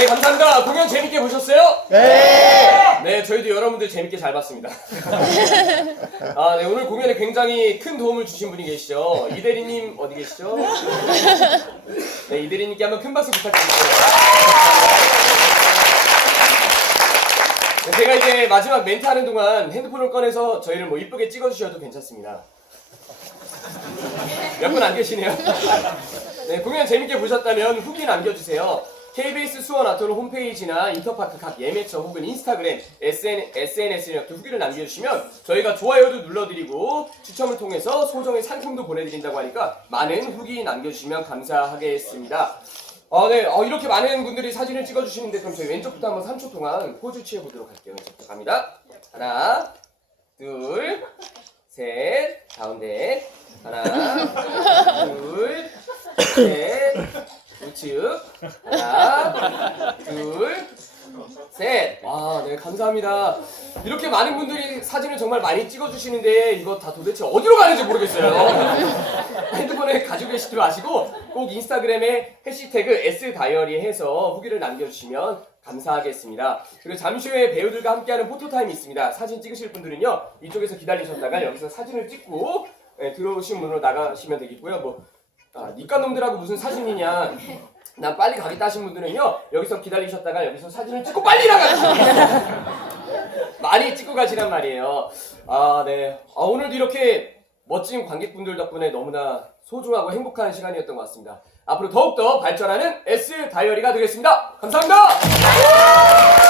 네, 감사합니다. 공연 재밌게 보셨어요? 네. 네, 저희도 여러분들 재밌게 잘 봤습니다. 아, 네, 오늘 공연에 굉장히 큰 도움을 주신 분이 계시죠. 이대리님 어디 계시죠? 네, 이대리님께 한번 큰 박수 부탁드립니다. 네, 제가 이제 마지막 멘트 하는 동안 핸드폰을 꺼내서 저희를 뭐 이쁘게 찍어주셔도 괜찮습니다. 몇 분 안 계시네요. 네, 공연 재밌게 보셨다면 후기 남겨주세요. KBS 수원 아토로 홈페이지나 인터파크 각 예매처 혹은 인스타그램, SN, SNS에 이렇게 후기를 남겨주시면 저희가 좋아요도 눌러드리고 추첨을 통해서 소정의 상품도 보내드린다고 하니까 많은 후기 남겨주시면 감사하겠습니다. 아, 네. 어, 이렇게 많은 분들이 사진을 찍어주시는데 그럼 저희 왼쪽부터 한번 3초 동안 포즈 취해보도록 할게요. 왼쪽부터 갑니다. 하나, 둘, 셋, 가운데. 하나, 둘, 셋, 우측. 하나, 둘, 셋. 와, 네, 감사합니다. 이렇게 많은 분들이 사진을 정말 많이 찍어주시는데 이거 다 도대체 어디로 가는지 모르겠어요. 핸드폰에 가지고 계시지 마시고 꼭 인스타그램에 해시태그 S다이어리 해서 후기를 남겨주시면 감사하겠습니다. 그리고 잠시 후에 배우들과 함께하는 포토타임이 있습니다. 사진 찍으실 분들은요, 이쪽에서 기다리셨다가 여기서 사진을 찍고 예, 들어오신 분으로 나가시면 되겠고요. 뭐, 아, 니까 놈들하고 무슨 사진이냐. 난 빨리 가겠다 하신 분들은요, 여기서 기다리셨다가 여기서 사진을 찍고 빨리 나가주세요. 많이 찍고 가시란 말이에요. 아, 네. 아, 오늘도 이렇게 멋진 관객분들 덕분에 너무나 소중하고 행복한 시간이었던 것 같습니다. 앞으로 더욱더 발전하는 S 다이어리가 되겠습니다. 감사합니다!